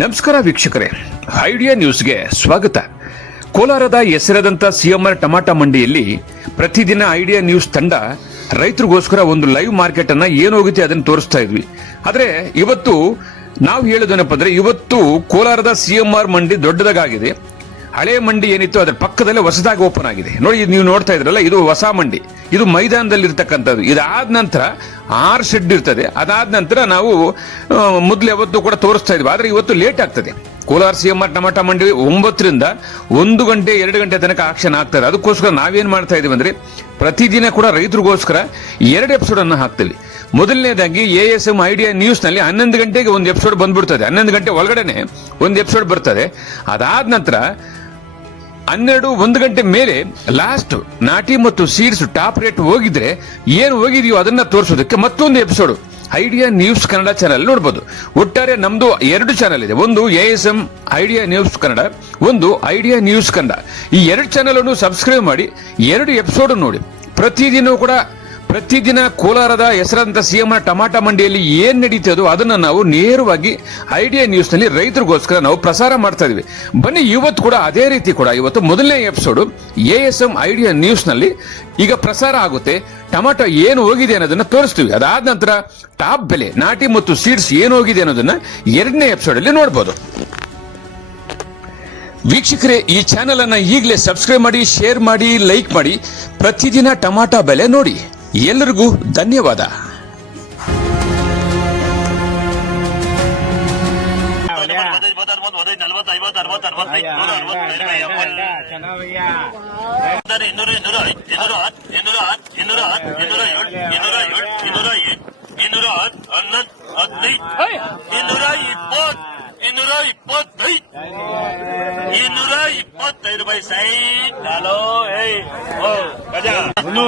ನಮಸ್ಕಾರ ವೀಕ್ಷಕರೇ, ಐಡಿಯಾ ನ್ಯೂಸ್ಗೆ ಸ್ವಾಗತ. ಕೋಲಾರದ ಹೆಸರಾದಂಥ ಸಿಎಂಆರ್ ಟಮಾಟ ಮಂಡಿಯಲ್ಲಿ ಪ್ರತಿದಿನ ಐಡಿಯಾ ನ್ಯೂಸ್ ತಂಡ ರೈತರಿಗೋಸ್ಕರ ಒಂದು ಲೈವ್ ಮಾರ್ಕೆಟ್ ಅನ್ನ ಏನು ಹೋಗುತ್ತೆ ಅದನ್ನು ತೋರಿಸ್ತಾ ಇದ್ವಿ. ಆದರೆ ಇವತ್ತು ನಾವು ಹೇಳೋದೇನಪ್ಪ ಅಂದ್ರೆ, ಇವತ್ತು ಕೋಲಾರದ ಸಿಎಂಆರ್ ಮಂಡಿ ದೊಡ್ಡದಾಗಿದೆ. ಹಳೆ ಮಂಡಿ ಏನಿತ್ತು ಅದರ ಪಕ್ಕದಲ್ಲೇ ಹೊಸದಾಗಿ ಓಪನ್ ಆಗಿದೆ. ನೋಡಿ, ನೀವು ನೋಡ್ತಾ ಇದ್ರಲ್ಲ, ಇದು ಹೊಸ ಮಂಡಿ. ಇದು ಮೈದಾನದಲ್ಲಿ ಇರ್ತಕ್ಕಂಥದ್ದು. ಇದಾದ ನಂತರ 6 ಶೆಡ್ ಇರ್ತದೆ. ಅದಾದ ನಂತರ ನಾವು ಮೊದಲು ಯಾವತ್ತು ಕೂಡ ತೋರಿಸ್ತಾ ಇದ್ವಿ. ಆದರೆ ಇವತ್ತು ಲೇಟ್ ಆಗ್ತದೆ. ಕೋಲಾರ ಸಿಎಂಆರ್ ಟಮಾಟ ಮಂಡಿ 9ರಿಂದ 1 ಗಂಟೆ 2 ಗಂಟೆ ತನಕ ಆಕ್ಷನ್ ಆಗ್ತದೆ. ಅದಕ್ಕೋಸ್ಕರ ನಾವೇನ್ ಮಾಡ್ತಾ ಇದೀವಿ ಅಂದ್ರೆ, ಪ್ರತಿದಿನ ಕೂಡ ರೈತರಿಗೋಸ್ಕರ 2 ಎಪಿಸೋಡ್ ಅನ್ನು ಹಾಕ್ತೀವಿ. ಮೊದಲನೇದಾಗಿ ASM ಐಡಿಯಾ ನ್ಯೂಸ್ ನಲ್ಲಿ 11 ಗಂಟೆಗೆ ಒಂದು ಎಪಿಸೋಡ್ ಬಂದ್ಬಿಡ್ತದೆ. 11 ಗಂಟೆ ಒಳಗಡೆನೆ ಒಂದು ಎಪಿಸೋಡ್ ಬರ್ತದೆ. ಅದಾದ ನಂತರ 12-1 ಗಂಟೆ ಮೇಲೆ ಲಾಸ್ಟ್ ನಾಟಿ ಮತ್ತು ಸೀಡ್ಸ್ ಟಾಪ್ ರೇಟ್ ಹೋಗಿದ್ರೆ ಏನು ಹೋಗಿದೆಯೋ ಅದನ್ನ ತೋರಿಸೋದಕ್ಕೆ ಮತ್ತೊಂದು episode idea news Kannada channel ನೋಡಬಹುದು. ಒಟ್ಟಾರೆ ನಮ್ದು 2 ಚಾನಲ್ ಇದೆ. ಒಂದು ASM ಐಡಿಯಾ ನ್ಯೂಸ್ ಕನ್ನಡ, ಒಂದು ಐಡಿಯಾ ನ್ಯೂಸ್ ಕನ್ನಡ. ಈ 2 ಚಾನಲ್ ಅನ್ನು ಸಬ್ಸ್ಕ್ರೈಬ್ ಮಾಡಿ 2 ಎಪಿಸೋಡ್ ನೋಡಿ. ಪ್ರತಿದಿನ ಕೋಲಾರದ ಹೆಸರಾದಂಥ ಸಿಎಂಆರ್ ಟಮಾಟ ಮಂಡಿಯಲ್ಲಿ ಏನ್ ನಡೀತದೋ ಅದನ್ನ ನಾವು ನೇರವಾಗಿ ಐಡಿಯಾ ನ್ಯೂಸ್ ನಲ್ಲಿ ರೈತರಿಗೋಸ್ಕರ ನಾವು ಪ್ರಸಾರ ಮಾಡ್ತಾ ಇದೀವಿ. ಬನ್ನಿ, ಇವತ್ತು ಕೂಡ ಅದೇ ರೀತಿ ಕೂಡ ಇವತ್ತು ಮೊದಲನೇ ಎಪಿಸೋಡ್ ASM ಐಡಿಯಾ ನ್ಯೂಸ್ ನಲ್ಲಿ ಈಗ ಪ್ರಸಾರ ಆಗುತ್ತೆ. ಟೊಮಾಟೊ ಏನು ಹೋಗಿದೆ ಅನ್ನೋದನ್ನ ತೋರಿಸ್ತೀವಿ. ಅದಾದ ನಂತರ ಟಾಪ್ ಬೆಲೆ, ನಾಟಿ ಮತ್ತು ಸೀಡ್ಸ್ ಏನು ಹೋಗಿದೆ ಅನ್ನೋದನ್ನ 2ನೇ ಎಪಿಸೋಡ್ ಅಲ್ಲಿ ನೋಡಬಹುದು. ವೀಕ್ಷಕರೇ, ಈ ಚಾನೆಲ್ ಅನ್ನ ಈಗಲೇ ಸಬ್ಸ್ಕ್ರೈಬ್ ಮಾಡಿ, ಶೇರ್ ಮಾಡಿ, ಲೈಕ್ ಮಾಡಿ. ಪ್ರತಿದಿನ ಟೊಮಾಟೊ ಬೆಲೆ ನೋಡಿ. ಎಲ್ಲರಿಗೂ ಧನ್ಯವಾದ. ₹225 ಸೈಡ್. ಹಲೋ, ಗಜಾ ರಾಜು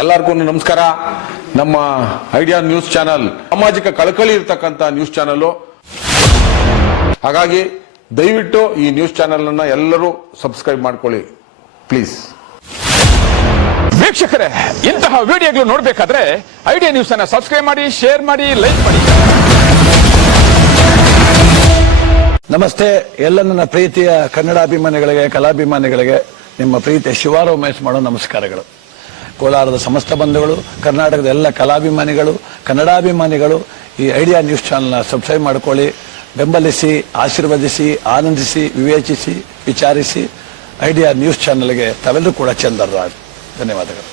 ಎಲ್ಲರಿಗೂ ನಮಸ್ಕಾರ. ನಮ್ಮ ಐಡಿಯಾ ನ್ಯೂಸ್ ಚಾನಲ್ ಸಾಮಾಜಿಕ ಕಳಕಳಿ ಇರತಕ್ಕಂತ ನ್ಯೂಸ್ ಚಾನಲ್. ಹಾಗಾಗಿ ದಯವಿಟ್ಟು ಈ ನ್ಯೂಸ್ ಚಾನಲ್ ಅನ್ನ ಎಲ್ಲರೂ ಸಬ್ಸ್ಕ್ರೈಬ್ ಮಾಡ್ಕೊಳ್ಳಿ ಪ್ಲೀಸ್. ವೀಕ್ಷಕರೇ, ಇಂತಹ ವಿಡಿಯೋಗಳು ನೋಡಬೇಕಾದ್ರೆ ಐಡಿಯಾ ನ್ಯೂಸ್ ಅನ್ನ ಸಬ್ಸ್ಕ್ರೈಬ್ ಮಾಡಿ, ಶೇರ್ ಮಾಡಿ, ಲೈಕ್ ಮಾಡಿ. ನಮಸ್ತೆ ಎಲ್ಲ ನನ್ನ ಪ್ರೀತಿಯ ಕನ್ನಡಾಭಿಮಾನಿಗಳಿಗೆ, ಕಲಾಭಿಮಾನಿಗಳಿಗೆ ನಿಮ್ಮ ಪ್ರೀತಿಯ ಶಿವಾರಾವ್ ಮಹೇಶ್ ಮಾಡೋ ನಮಸ್ಕಾರಗಳು. ಕೋಲಾರದ ಸಮಸ್ತ ಬಂಧುಗಳು, ಕರ್ನಾಟಕದ ಎಲ್ಲ ಕಲಾಭಿಮಾನಿಗಳು, ಕನ್ನಡಾಭಿಮಾನಿಗಳು ಈ ಐಡಿಯಾ ನ್ಯೂಸ್ ಚಾನಲ್ನ ಸಬ್ಸ್ಕ್ರೈಬ್ ಮಾಡ್ಕೊಳ್ಳಿ, ಬೆಂಬಲಿಸಿ, ಆಶೀರ್ವದಿಸಿ, ಆನಂದಿಸಿ, ವಿವೇಚಿಸಿ, ವಿಚಾರಿಸಿ. ಐಡಿಯಾ ನ್ಯೂಸ್ ಚಾನಲ್ಗೆ ತಾವೆಲ್ಲರೂ ಕೂಡ ಚಂದರಾಜ್. ಧನ್ಯವಾದಗಳು.